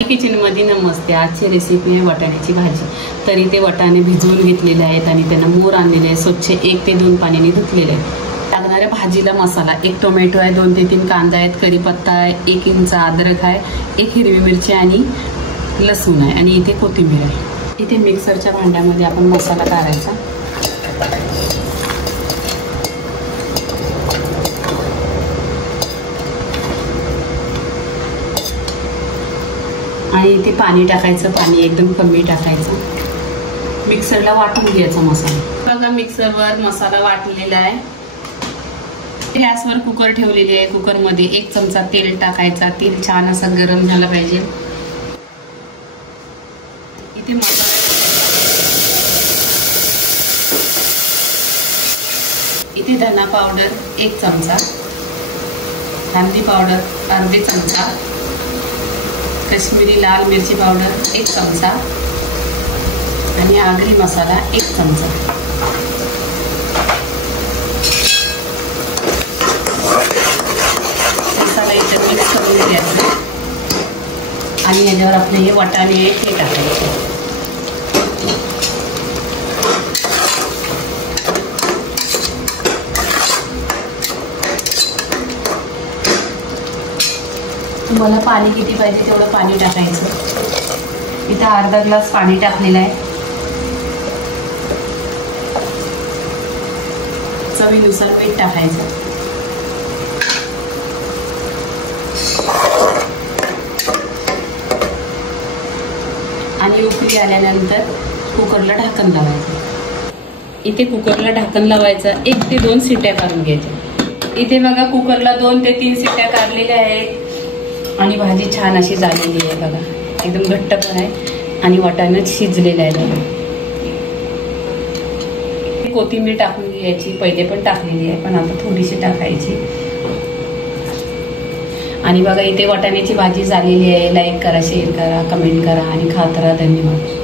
किचनमध्ये नमस्ते. आजची रेसिपी आहे वाटाण्याची भाजी. तर इथे वाटाणे भिजवून घेतलेले आहेत आणि त्यांना मोर आणलेले आहे. स्वच्छ 1 ते 2 पाण्याने धुतलेले आहेत. लागणाऱ्या भाजीला मसाला: 1 टोमॅटो आहे, 2 ते 3 कांदा आहेत, कढीपत्ता आहे, 1 इंच अद्रक आहे, 1 हिरवी मिरची आणि लसूण आहे आणि इथे कोथिंबीर आहे. इथे मिक्सरच्या भांड्यामध्ये आपण मसाला काढायचा. आणि इथे पाणी टाकायचं. पाणी एकदम कमी टाकायचं. मिक्सरला वाटून घ्यायचा मसाला. बघा, मिक्सरवर मसाला वाटलेला आहे. गॅसवर कुकर ठेवलेली आहे. कुकरमध्ये 1 चमचा तेल टाकायचा. तेल छान असं गरम झालं पाहिजे. इथे मसाला इथे धना पावडर 1 चमचा, हळदी पावडर अर्धे चमचा, कश्मीरी लाल मिरची पावडर 1 चमचा आणि आगरी मसाला 1 चमचा. मसाला इथे मिक्स करून घ्यायचा आणि याच्यावर आपले हे वाटाणे हे टाकायचे. तुम्हाला पाणी किती पाहिजे तेवढं पाणी टाकायचं. इथं अर्धा ग्लास पाणी टाकलेलं आहे. चवीनुसार मीठ टाकायचं. आणि उकळी आल्यानंतर कुकरला ढाकण लावायचं. इथे कुकरला ढाकण लावायचं. 1 ते 2 शिट्ट्या काढून घ्यायच्या. इथे बघा, कुकरला 2 ते 3 शिट्ट्या काढलेल्या आहेत आणि भाजी छान अशी झालेली आहे. बघा, एकदम घट्ट पण आहे आणि वाटाणं शिजलेलं आहे. बघा, कोथिंबीर टाकून घ्यायची. पहिले पण टाकलेली आहे, पण आता थोडीशी टाकायची. आणि बघा, इथे वाटाण्याची भाजी झालेली आहे. लाईक करा, शेअर करा, कमेंट करा आणि खात राहा. धन्यवाद.